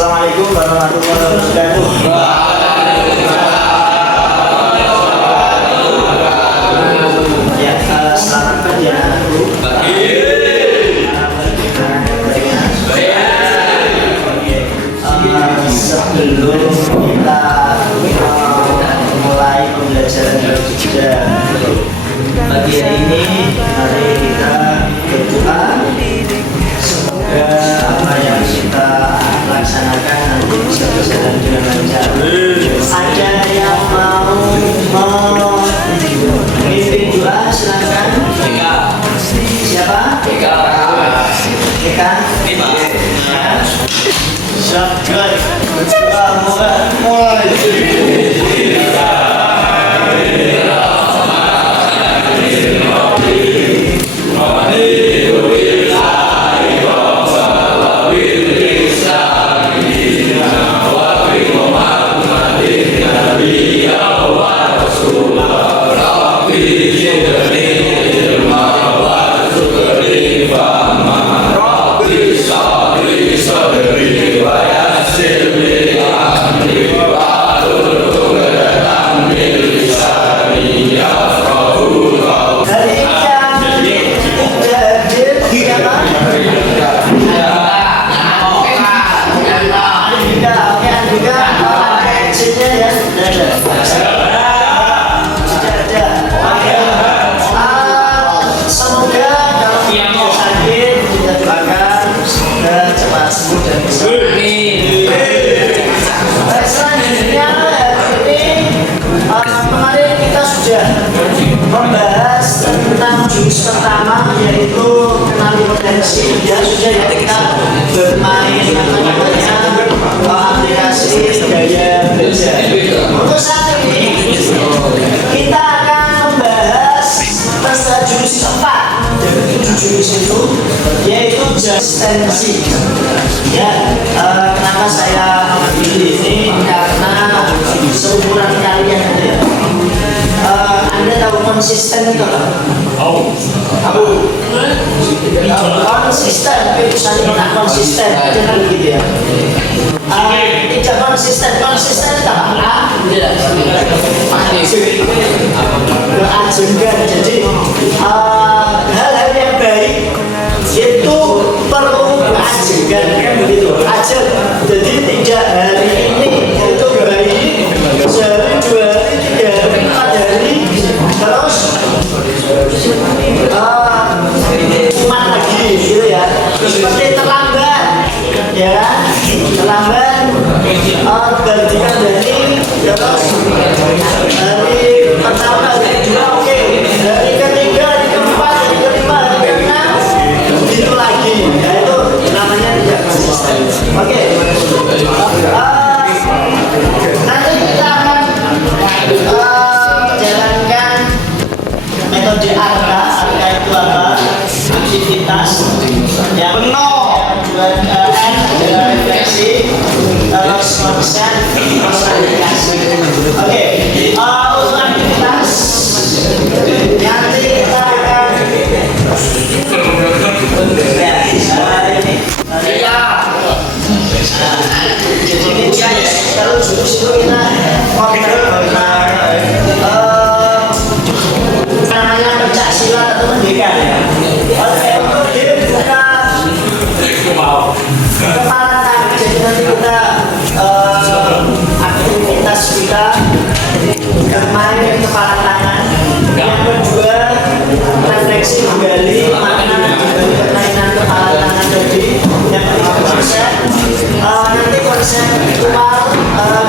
Assalamualaikum warahmatullahi wabarakatuh. Ya, selamat pagi anakku. Sebelum kita mulai pembelajaran berjeda pagi hari ini, mari kita berdoa. Semoga apa yang kita laksanakan nanti bisa berjalan dengan lancar. Ada yang mau memimpin doa, silakan. Siapa? Eka. Silakan. Mulai. Membahas tentang jurus pertama, yaitu kenali potensi. Ya sudah, ya kita bermain aplikasi gaya belajar. Untuk saat ini kita akan membahas tentang jurus keempat dari 7 jurus itu, yaitu asistensi. Ya, kenapa saya memilih ini? Karena seumuran kalian itu ya. Anda tahu konsisten itu kan? Tahu. Konsisten, tapi misalnya tidak konsisten, jangan begitu ya. Tidak konsisten itu apa? Tidak. Doa. Jadi hal-hal yang baik itu perlu ajarkan, kan begitu? Ajar. Jadi tidak hari ini itu baik, sehari, 2 hari, 3 hari, 4 hari, terus kumat lagi gitu ya. Seperti terlambat, ya kan? Terlambat, gantikan dari terus hari pertama, hari kedua oke, hari ketiga, hari keempat, hari kelima, hari keenam, gitu lagi. Ya itu namanya tidak konsisten. Oke. Nanti kita akan menjalankan metode ARKA. ARKA itu apa? Aktivitas yang N adalah refleksi, terus konsen, terus aplikasi. Oke, untuk aktivitas nanti kita akan jadi kalau jurus itu kita ngobrol namanya pencak silat atau mendekar ya. Untuk dia buka kepala tangan, jadi nanti kita aktivitas kita bermain kepala tangan. Yang kedua, refleksi menggali makna dari permainan kepala tangan tadi. Yang ketiga, konsep. Nanti konseptual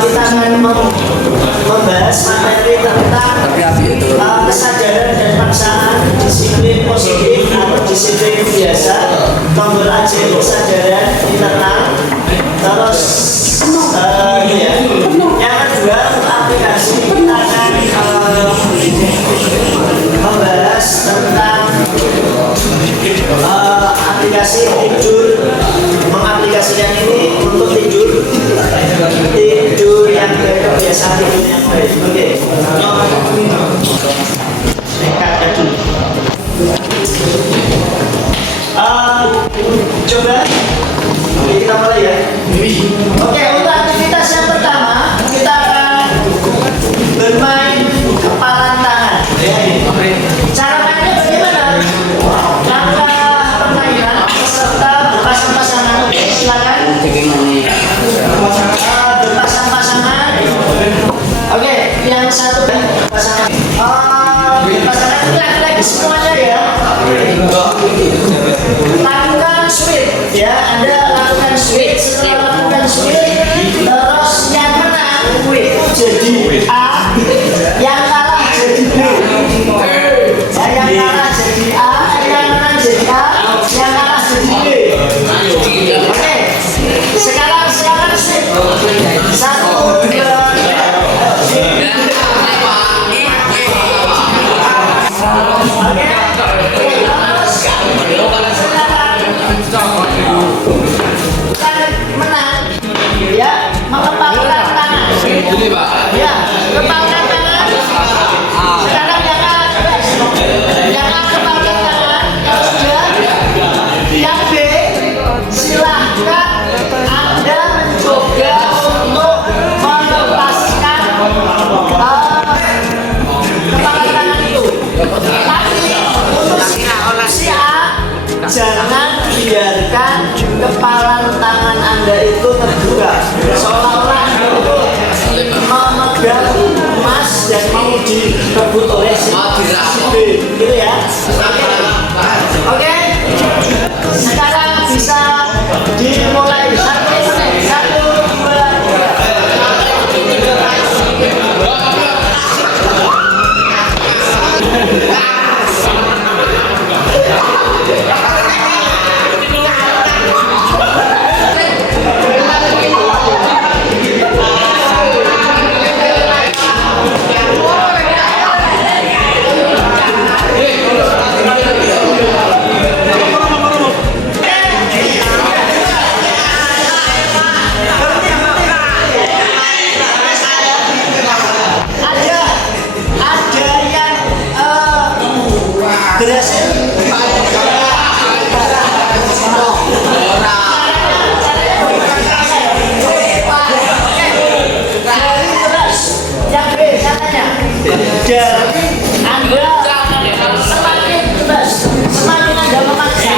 kita akan membahas materi tentang kesadaran dan paksaan, disiplin positif atau disiplin biasa, tombol ajaib kesadaran internal. Terus ya. Yang kedua, aplikasi kita akan membahas tentang aplikasi tidur, mengaplikasikan ini untuk tidur yang kebiasaan tidur yang baik. Oke. Coba kita mulai ya. Satu, dua, menang ya, mengepalkan tangan ya, kepalkan tangan. Sekarang jangan kepalkan tangan. Yang sudah, yang B, silahkan Anda mencoba untuk melepaskan kepalkan tangan itu. Tapi untuk si A, jangan biarkan kepalan tangan Anda itu terbuka seolah-olah itu memegang emas dan mau direbut oleh si B, gitu ya. Oke. Sekarang bisa dimulai. Satu, dua, ada yang berhasil. Yang B, caranya dari Anda semakin bebas, semakin Anda memaksa,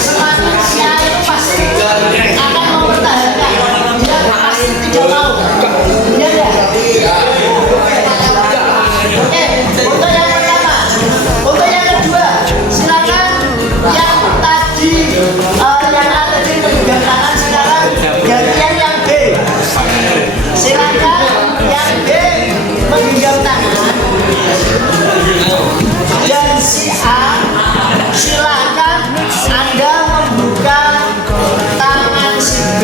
semakin si A itu pasti akan mempertahankan. Dia pasti tidak mau. Iya ya. Oke, untuk yang pertama, untuk yang kedua, silakan yang tadi memegang tangan sekarang gantian yang B. Silakan yang B menggenggam tangan dan si A silakan Anda membuka tangan si B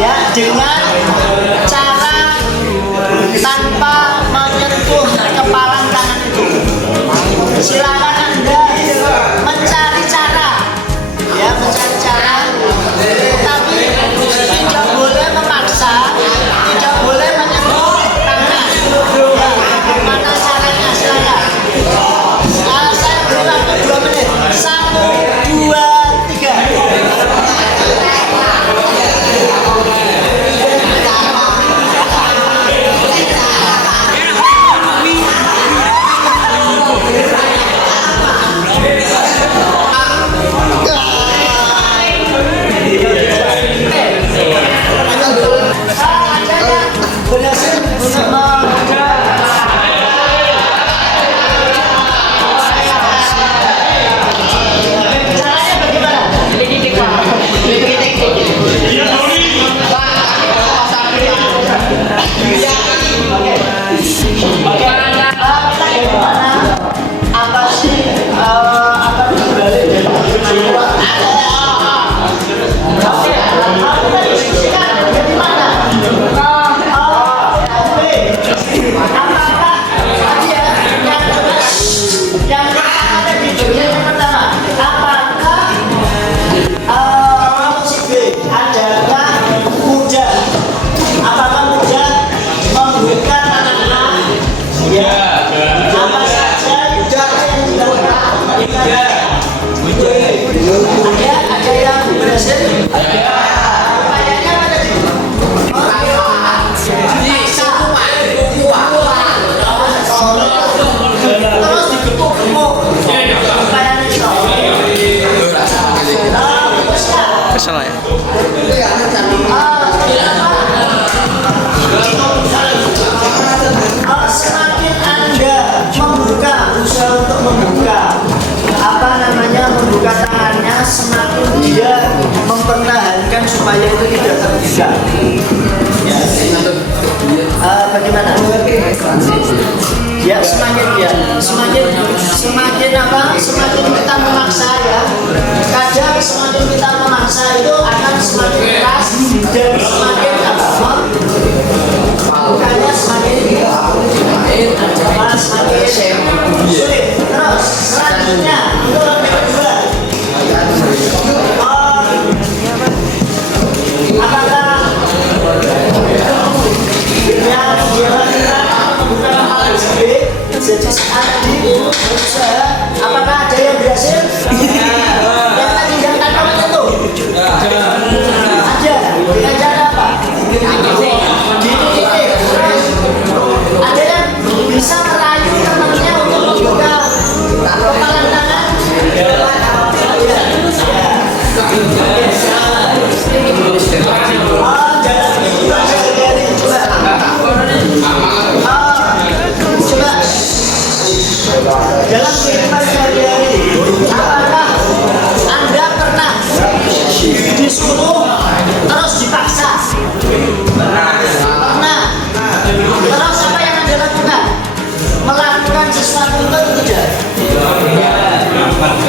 ya dengan cara tanpa menyentuh kepalan tangan itu. Silakan Anda mencari cara ya, mencari cara, tapi tidak boleh memaksa, tidak boleh menyentuh tangan ya. Bagaimana caranya? Silakan. Saya beri waktu 2 menit. 1, 2, 3. Berhasil caranya bagaimana? Oke, bagaimana? Apa sih apa dibalik dari oke, aku tadi diskusikan dari mana? Apakah tadi ya yang pertama tadi yang pertama, apakah si B adalah mudah? Apakah mudah membuka tangan A? Ya. Apa saja yang dilakukan? Ada yang berhasil? Kayaknya ada di terus digepuk-gepuk. Kesel ya. Semakin Anda berusaha untuk membuka membuka tangannya, semakin dia mempertahankan supaya itu tidak terbuka. Ya. Bagaimana? Ya, semakin apa? Semakin kita memaksa ya. Kadang semakin kita memaksa itu akan semakin keras dan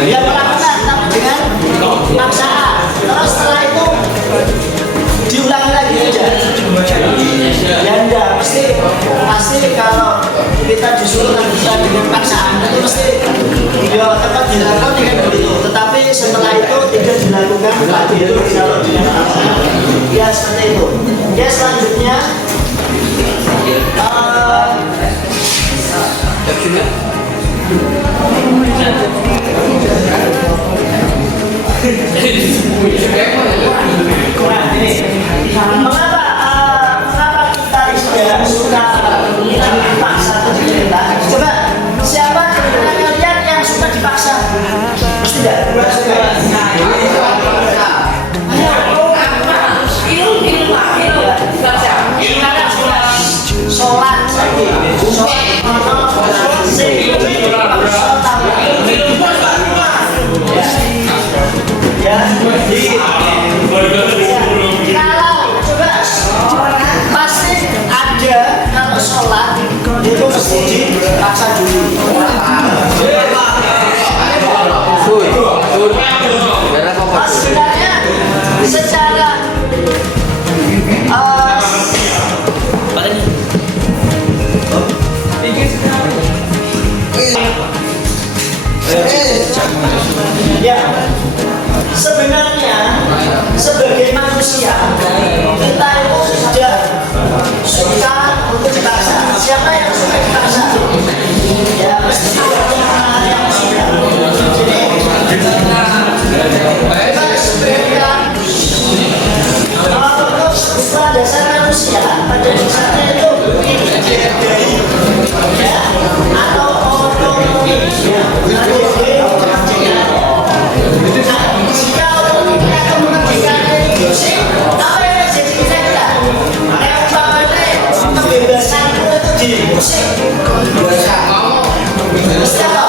dia melakukan tapi dengan paksaan. Terus setelah itu diulangi lagi aja. Ya enggak, pasti kalau kita disuruh lakukan dengan paksaan itu mesti ya tetap dilakukan dengan begitu. Tetapi setelah itu tidak dilakukan lagi itu kalau dengan paksaan. Ya seperti itu. Ya selanjutnya mengapa kita tidak suka dipaksa atau diperintah? Coba siapa dari kalian yang suka dipaksa? Pasti tidak. Sholat kalau coba pasti ada kalau sholat itu mesti dipaksa dulu. Sebenarnya secara ya sebenarnya sebagai manusia kita itu sudah suka untuk dipaksa. Siapa yang suka dipaksa? Ya mesti yang suka. Jadi pada dasar manusia pada dasarnya itu ya atau otonomi ya. Jika kita kemerdekaan Indonesia, apa yang terjadi kira-kira? Yang umpamanya kebebasan itu di musik. Mesti apa?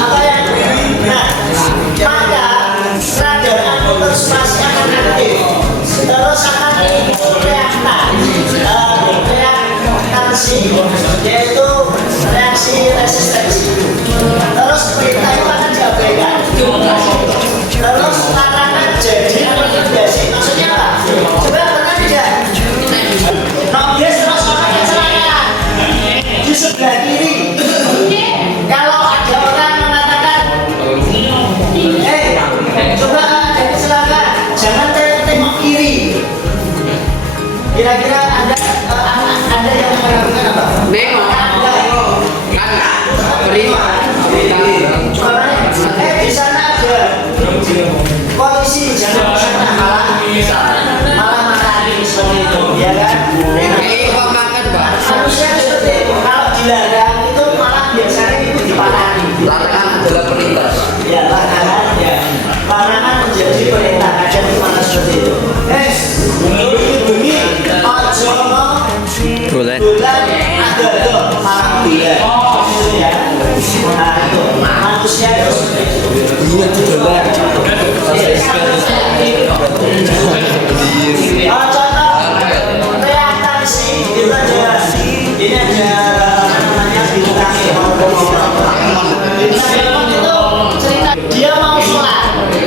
Apa yang maka kesadaran terus masih akan aktif, terus akan reaksi, yaitu reaksi resistensi. Terus perintah itu akan diabaikan. Terus larangan jadi rekomendasi. Maksudnya apa? Coba pernah tidak? Nobis terus orang yang celaka di sebelah kiri. Kalau ada orang mengatakan, coba jadi celaka, jangan tengok kiri. Kira-kira ada yang melakukan apa? Terima. Di sana ada polisi, jangan di sana malah marahin seperti itu, ya kan? Harusnya seperti itu. Kalau dilarang itu malah biasanya itu diparahi. Larangan adalah perintah. Ya larangan ya. Larangan menjadi perintah. Kadang itu malah seperti itu. Bunyi ojo Boleh. bulan ada tuh malam bulan. Ya. Nah itu manusia itu bunyi bulan. Contoh reaksi itu aja. Ini ada namanya bintang bintang itu cerita dia mau sholat. Oke,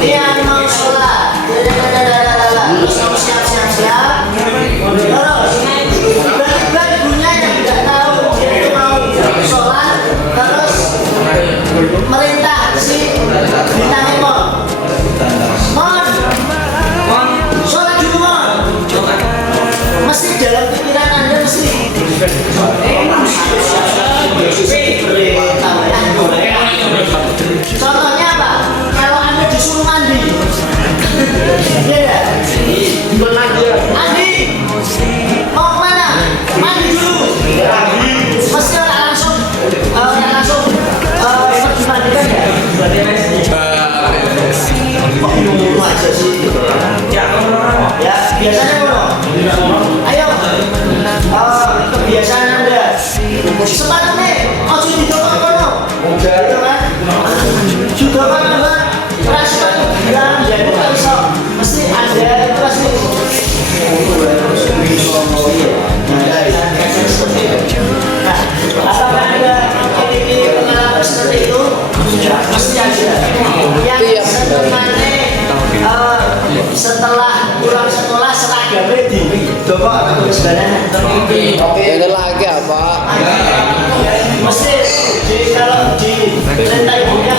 dia mau sholat. Terus mau siap-siap. Terus tiba-tiba ibunya yang tidak tahu dia itu mau sholat. Terus merintah si bintang Mon, sholat dulu Mon. Mesti dalam pikiran Anda mesti contohnya apa? Kalau Anda disuruh mandi, iya mandi, mau kemana? Mandi dulu. Mesti orang langsung dimandikan ya? Kok bingung aja sih? Ya biasanya ngono. Ayo, kebiasaan Anda. Sepatu nih, ojo didokok kono. Gitu kan? Juga kan apa? Sepatu bilang jadi nggak bisa. Mesti Anda itu pasti. Beda lagi apa? Mesti kalau di perintah ibunya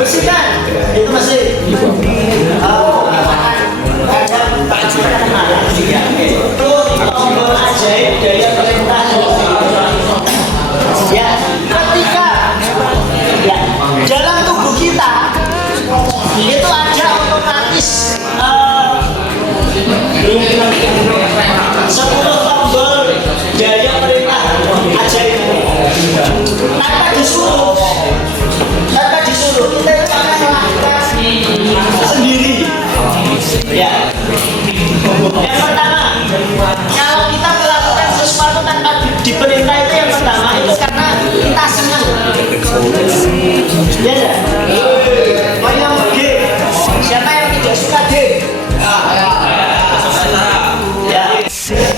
bersihkan itu masih itu tombol ajaib daya perintah ya ketika ya dalam tubuh kita itu ada otomatis 10 tombol daya perintah ajaib tanpa disuruh kita itu akan melakukan sendiri ya. Yang pertama, kalau kita melakukan sesuatu tanpa diperintah itu yang pertama itu karena kita senang ya enggak? Yang game, siapa yang tidak suka game? Ya,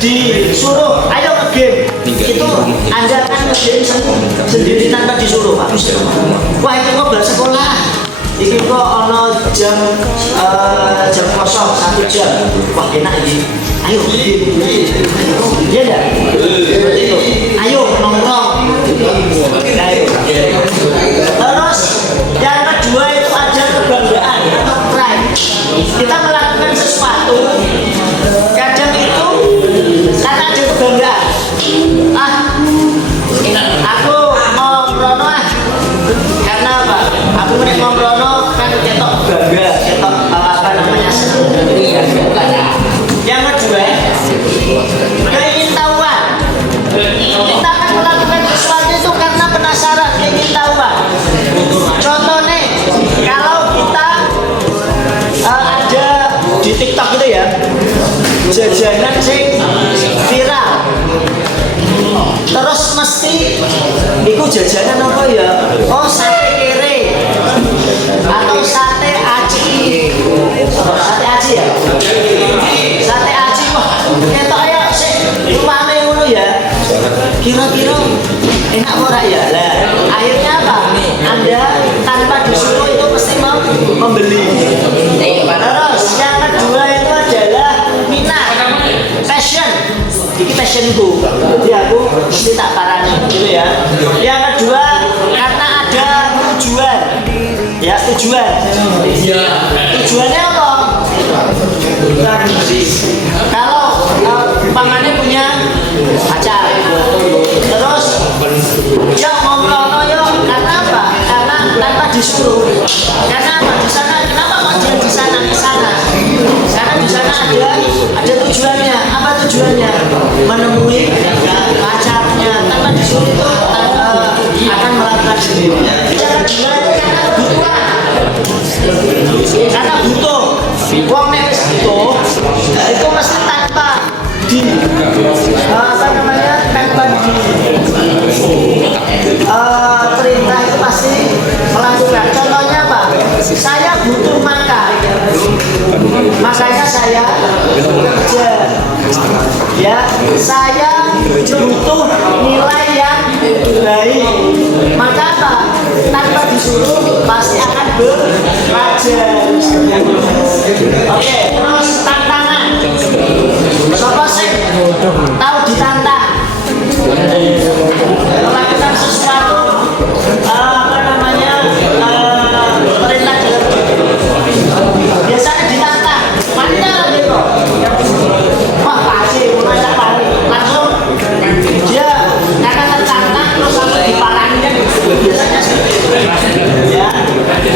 disuruh ayo ke game itu Anda akan nge-game sendiri tanpa disuruh Pak. Wah itu ngobrol sekolah ini kok ono jam kosong 1 jam. Wah enak ini. Ayo iya enggak? Ayo nongkrong. Ayo. Terus yang kedua itu ada kebanggaan atau pride. Kita melakukan sesuatu kadang itu karena ada kebanggaan. Aku mau merono karena apa? Aku mau merono kan ketok bangga, ketok apa namanya yang kedua keingintahuan. Kita akan melakukan sesuatu itu karena penasaran, keingintahuan. Contohnya kalau kita ada di TikTok itu ya jajanan sing viral terus mesti itu jajanan apa ya? Oh sate kere atau sate aci. Sate aci ya? Sate aci wah ketok ya sih rumahnya ngono ya. Kira-kira enak ora ya? Lah akhirnya apa? Anda tanpa disuruh itu mesti mau membeli. Terus yang kedua itu adalah minat, passion. Ini passionku, jadi aku mesti tak parani gitu ya. Yang kedua karena ada tujuan, ya tujuan. Tujuannya apa? Kalau umpamanya punya pacar, terus ya ngomong yuk karena apa? Karena tanpa disuruh. Karena apa? Di sana kenapa kok dia di sana di sana? Karena di sana ada tujuannya. Apa tujuannya? Menemui pacarnya tanpa disuruh itu akan melakukan sendiri. Cara kedua itu karena kebutuhan. Karena butuh. Uang nepes butuh. Itu mesti tanpa di apa namanya tanpa di perintah itu pasti melakukan. Contohnya apa? Saya butuh makan, makanya saya kerja. Ya, saya butuh nilai yang baik, maka apa? Tanpa disuruh pasti akan belajar. Oke, terus tantangan. Siapa sih tahu ditantang? Melakukan sesuatu apa namanya perintah biasanya ditantang. Mana gitu? Wah pasti mulai panik langsung dia karena tertantang terus langsung diparahin kan biasanya ya.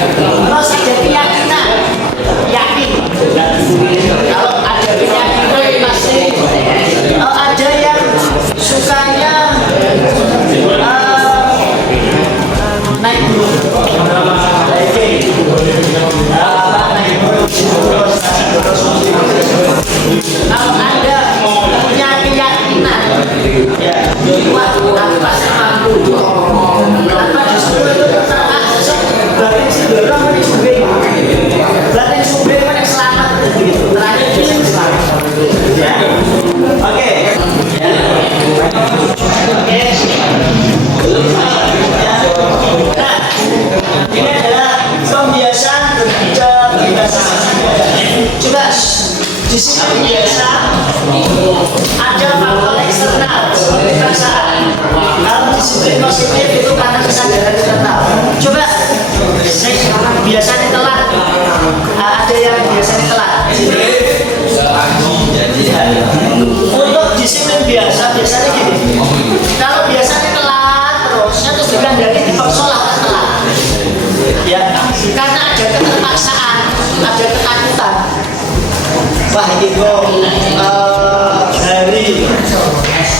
Terus ada keyakinan, yakin. Kalau ada keyakinan pasti ada yang sukanya naik gunung. Kalau Anda punya keyakinan, ya, kuat, aku pasti mampu. Tanpa disuruh itu terserah, berarti si dorong ini subeng, berarti subeng ini selamat, begitu. Terakhir ini selamat. Ya, oke. Oke. Nah, ini adalah pembiasaan berbicara. Coba di sini biasa positif itu karena kesadaran tetap. Coba biasanya telat, ada yang biasanya telat. Untuk disiplin biasanya gini. Kalau biasanya telat terus dikandani dipaksa lah telat. Ya, karena ada keterpaksaan, ada ketakutan. Wah itu dari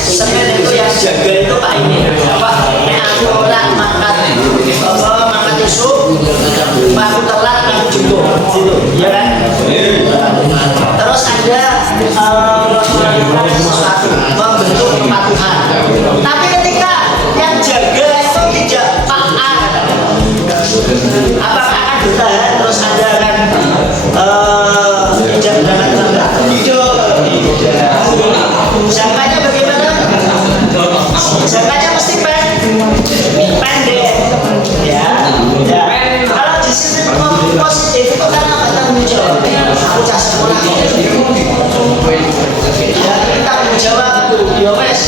Senin itu yang jaga itu Pak ini. Pak, ini aku orang makan isu, aku telat, aku jumbo, gitu, ya kan? Terus ada sesuatu membentuk kepatuhan. Tapi ketika yang jaga itu tidak paham, apakah akan bertahan? Terus ada kan tidak berangkat terlambat? Tidak. Jangkanya bagaimana? Jangkanya mesti pendek. Ya. Kalau disiplin positif itu karena apa? Tanggung jawab. Aku cah sekolah. Ya, tanggung jawab. Ya wes.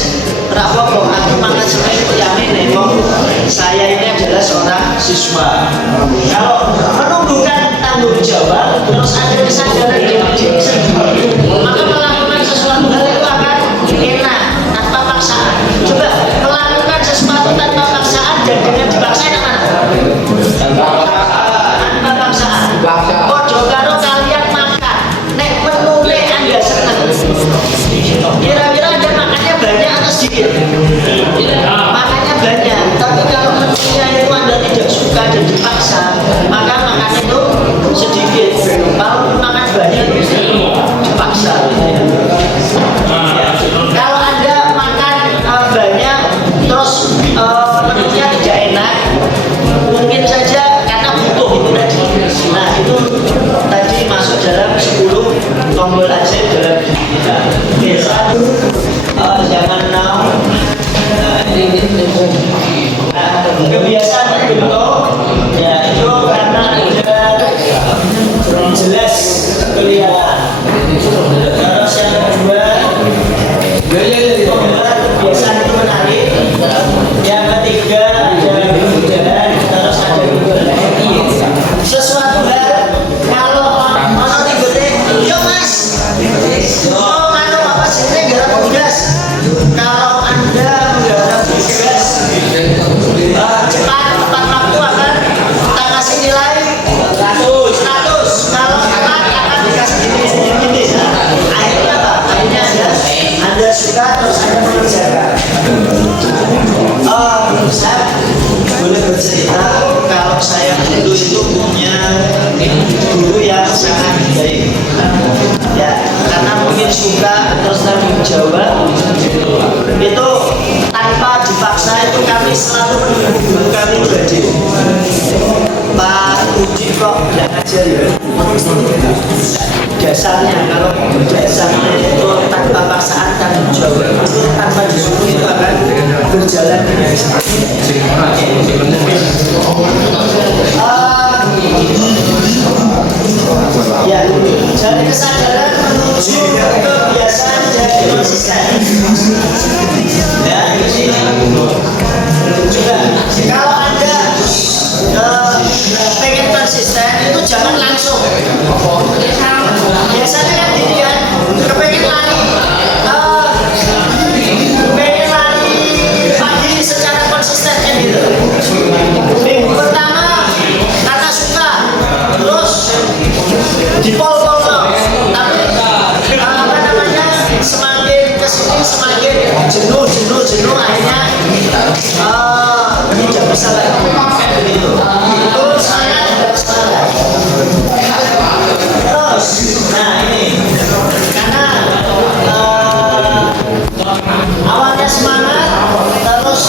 Rapopo aku makan semen itu yamin saya ini adalah seorang siswa. Kalau menumbuhkan tanggung jawab, terus ada kesadaran diri sendiri, maka melakukan sesuatu hal itu akan enak tanpa paksaan. Coba melakukan sesuatu tanpa paksaan dan dengan dipaksa enak mana? Tanpa paksaan. Podo karo kalian makan, nek menule Anda senang. Kira-kira Anda makannya banyak atau sedikit? Makannya banyak, tapi kalau menunya itu Anda tidak suka dan dipaksa, maka makannya itu sedikit. Kalau makan banyak dipaksa. Kalau Anda makan banyak terus menunya tidak enak, mungkin saja karena butuh itu tadi. Nah itu tadi masuk dalam 10 tombol aja dalam kita. Jangan now. Nah, kebiasaan bentuk ya itu karena ada jelas kelihatan. Terus yang kedua kebiasaan itu menarik. Yang ketiga ada kemudahan. Terus ada kemudahan. Sesuatu hal kalau mana tiba-tiba, yo mas, oh mana apa sih ini garap tugas. Kalau Anda menggarap tugas cepat tepat waktu akan kita kasih nilai 100. Kalau telat akan dikasih gini. Akhirnya apa? Akhirnya Anda suka terus Anda mengerjakan. Saya boleh bercerita kalau saya dulu itu punya guru yang sangat baik. Ya, karena mungkin suka terus tanggung jawab itu tanpa dipaksa itu kami selalu menunggu kami hadir. Pak Budi kok tidak ngajar ya? Dasarnya kalau dasarnya itu tanpa paksaan tanggung jawab itu tanpa disuruh itu akan berjalan dengan ya, dari kesadaran menuju kebiasaan jadi konsisten. Ya, di sini juga kalau Anda pengen konsisten itu jangan langsung. Biasanya kan gini kan, kepengen lari pagi secara konsisten kan gitu. Minggu pertama karena suka, terus dipol-pol, tapi apa namanya semakin kesini semakin jenuh akhirnya tidak bisa lagi begitu. Itu saya tidak salah. Terus, nah ini karena awalnya semangat, terus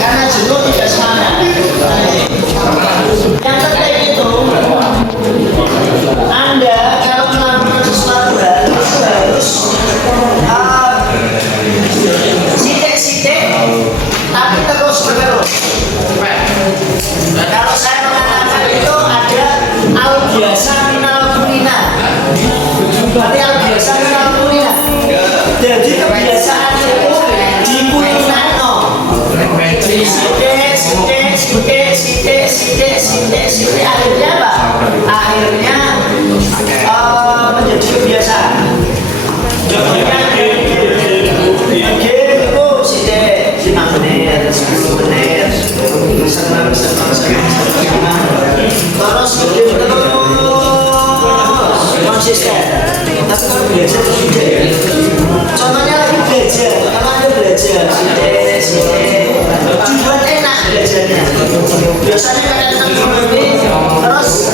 karena jenuh tidak semangat. Yang penting itu Anda kalau melakukan sesuatu hal itu harus sidik-sidik tapi terus berterus. 5 menit, 10 menit, senang. Terus konsisten. Tapi kalau belajar itu tidak ya. Contohnya lagi belajar, kalau ada belajar, dibuat enak belajarnya. Biasanya kan enak ini, terus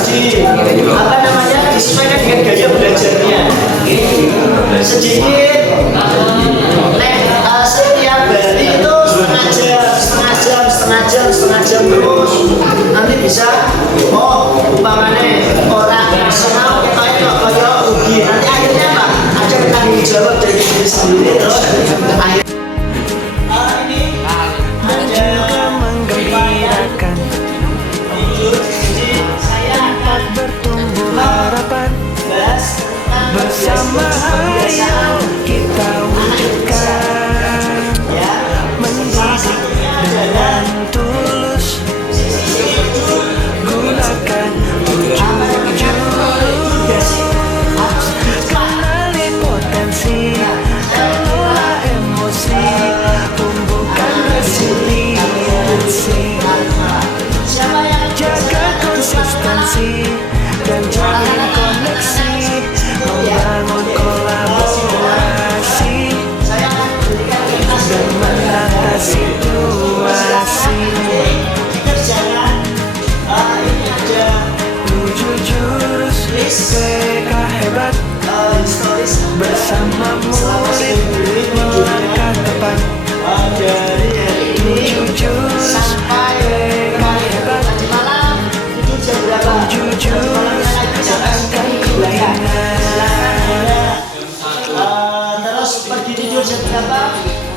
disesuaikan dengan gaya belajarnya. Sedikit, setiap hari itu setengah jam terus. Nanti bisa, umpamanya orang senang kayak ugi. Nanti akhirnya apa? Ada tanggung jawab dari diri sendiri terus akhirnya. Juga menggembirakan, dapat bertumbuh harapan. Bersama ayo kita wujudkan, mendidik dengan tulus. Gunakan 7 jurus, kenali potensi, kelola emosi, tumbuhkan resiliensi. Jaga konsistensi dan jalin koneksi, membangun kolaborasi dan menata situasi. 7 jurus PK hebat, bersama murid melangkah tepat. 7 jurus PK hebat, 7 jurus akan ku ingat. Terus pergi tidur jam berapa?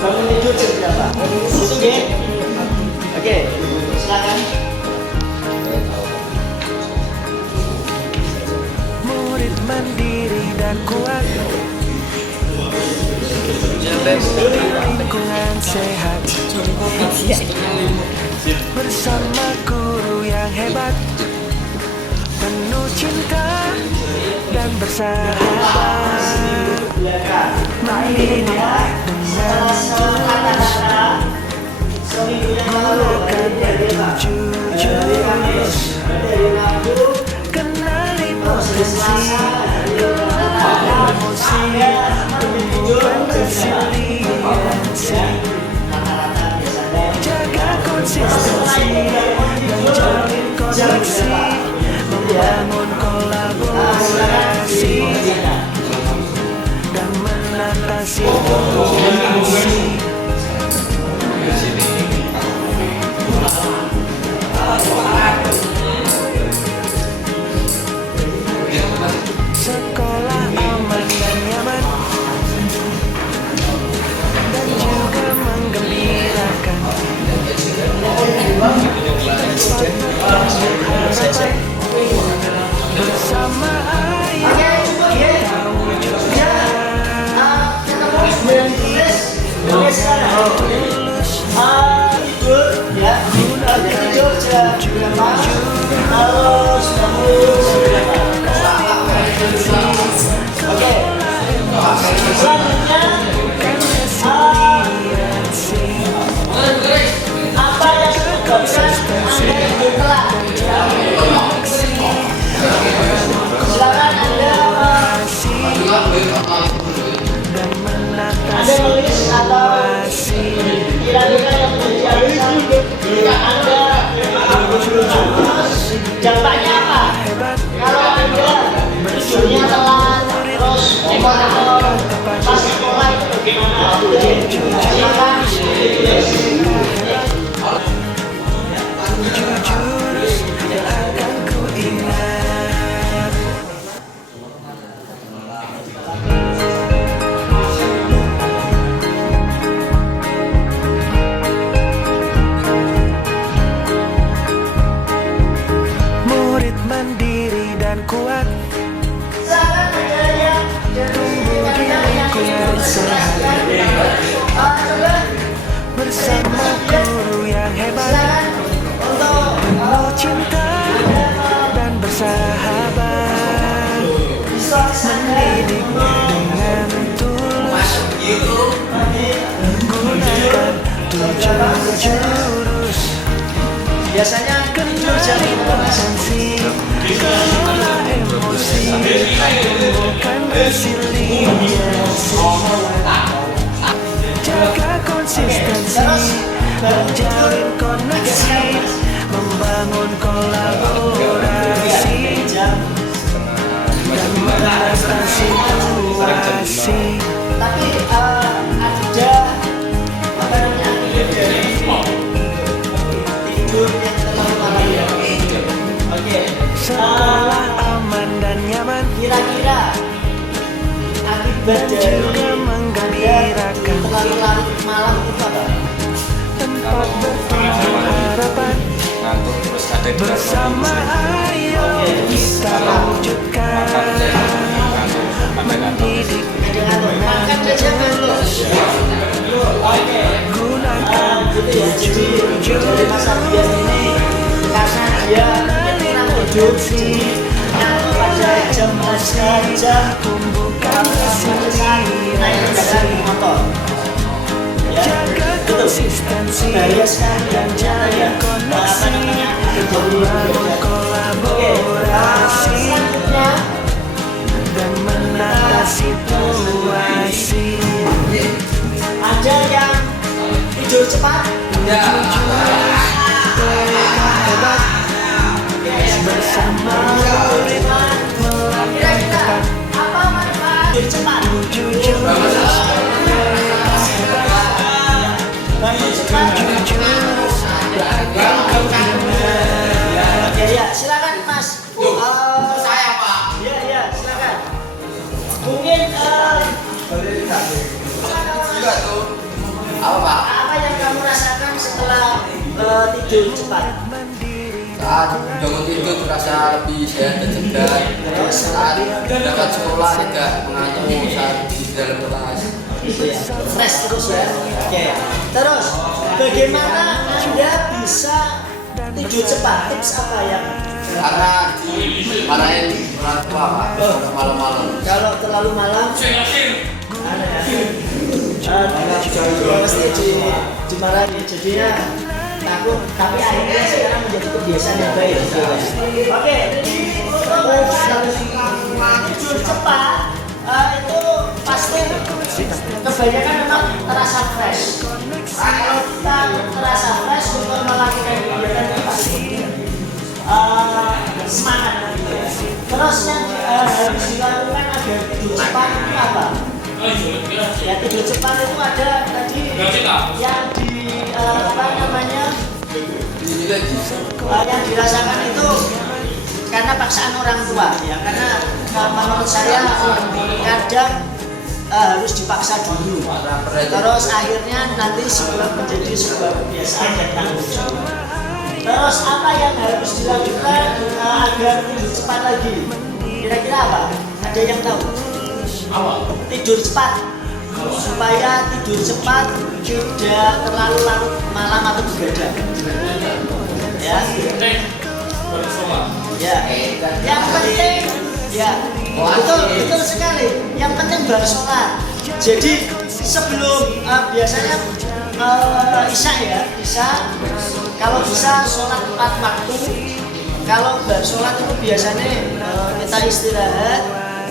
Bangun tidur jam berapa? Oke, oke, silakan. Murid mandiri dan kuat, lingkungan sehat, bersama guru yang hebat, penuh cinta dan bersahabat, mendidik dengan tulus. Gunakan 7 jurus, kenali potensi, kelola emosi, tumbuhkan resiliensi. Jaga konsistensi dan jalin koneksi, membangun kolaborasi dan menata situasi. Sekolah aman dan nyaman, dan juga menggembirakan. Bersama ayo kita wujudkan, tulus. Tidur ya, tidur jam berapa? Harus bangun berapa? Oke. Selanjutnya apa yang menyebabkan Anda tidur telat? Silakan Anda menulis atau kira-kira yang menjadi alasan jika Anda dampaknya apa? Kalau Anda tidurnya telat, terus pas sekolah itu bagaimana? Silakan ditulis. 7 jurus yang akan ku ingat. Murid mandiri dan kuat, tumbuh di lingkungan sehat, bersama guru yang hebat, penuh cinta dan bersahabat, mendidik dengan tulus. Gunakan jurus Biasanya tidur jam berapa? konsentrasi segala emosi bukan resiliensi jaga konsistensi menjalin koneksi membangun kolaborasi dan menatasi situasi. Tapi ada apa namanya akibat dari tidur yang terlalu malam ya. Oke. Sekolah aman dan nyaman Kira-kira akibat dan dari juga menggembirakan terlalu larut malam itu apa? tempat bertemu harapan ngantuk terus ada bersama ayo kita wujudkan mendidik Kadang-kadang makan saja dulu. Oke. gunakan Gitu ya. Jadi masa bias ini karena dia kurang tidur, jadi pada jam jam tumbuhkan naik kendaraan motor. Ya, jaga itu konsistensi bahaya sekali dan jalin koneksi membangun kolaborasi selanjutnya dan menatasi situasi ada yang tidur cepat. hebat bersama Kira-kira apa manfaat tidur cepat? jujur Bangun cepat. Ya, silakan Mas. Saya Pak. Ya, silakan. Mungkin apa yang kamu rasakan setelah tidur cepat? Saat bangun tidur terasa lebih sehat dan segar. Saat berangkat sekolah tidak mengantuk saat di dalam kelas. Fresh terus ya. Oke. Terus, bagaimana Anda bisa tidur cepat? Tips apa yang Karena dimarahin orang tua Pak, malam-malam. kalau terlalu malam? Pasti dimarahin, jadinya takut. Tapi akhirnya sekarang menjadi kebiasaan yang baik. Oke, jadi tidur cepat itu pasti kebanyakan memang terasa fresh. Kalau kita terasa fresh untuk melakukan kegiatan itu pasti semangat. Terus yang harus dilakukan agar tidur cepat itu apa? Ya, tidur cepat itu ada tadi yang di apa namanya yang dirasakan itu karena paksaan orang tua ya, karena menurut saya kadang harus dipaksa dulu, terus akhirnya nanti menjadi sebuah kebiasaan dan tanggung jawab. Terus apa yang harus dilakukan agar tidur cepat lagi? Kira-kira apa? Ada yang tahu? Tidur cepat, supaya tidur cepat tidak terlalu larut malam atau begadang. Ya. Ya. Yang penting ya betul sekali. Yang penting baru sholat. Jadi sebelum biasanya isya ya, kalau bisa sholat 4 waktu. Kalau baru sholat itu biasanya kita istirahat.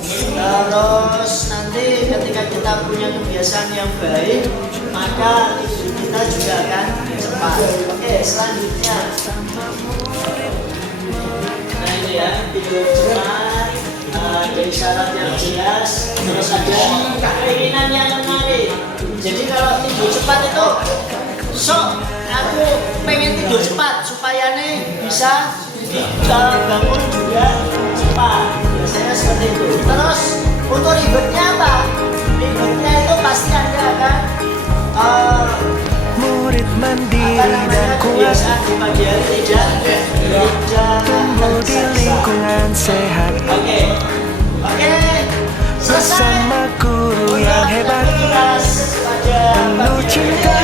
Terus nanti ketika kita punya kebiasaan yang baik, maka tidur kita juga akan cepat. Oke, selanjutnya. Nah ini ya, tidur cepat, dari syarat yang jelas, terus ada keinginan yang menarik. Jadi kalau tidur cepat itu, aku pengen tidur cepat supaya nih bisa bangun juga cepat. Biasanya seperti itu. Terus untuk ribetnya apa? Ribetnya itu pasti Anda akan murid mandiri dan kuat kebiasaan di pagi hari tidak tumbuh di lingkungan sehat Oke, selesai. bersama guru yang hebat penuh cinta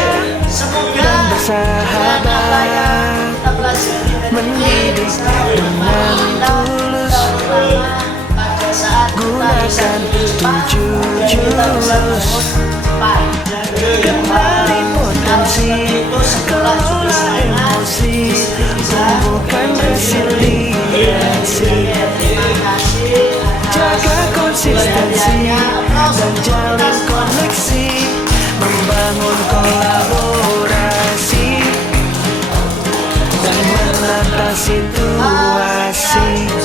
dan bersahabat mendidik dengan tulus gunakan 7 jurus kendali modal konsistensi, kelola emosi, tumbuhkan resiliensi. Jaga konsistensi dan jalin koneksi, membangun kolaborasi dan menata situasi.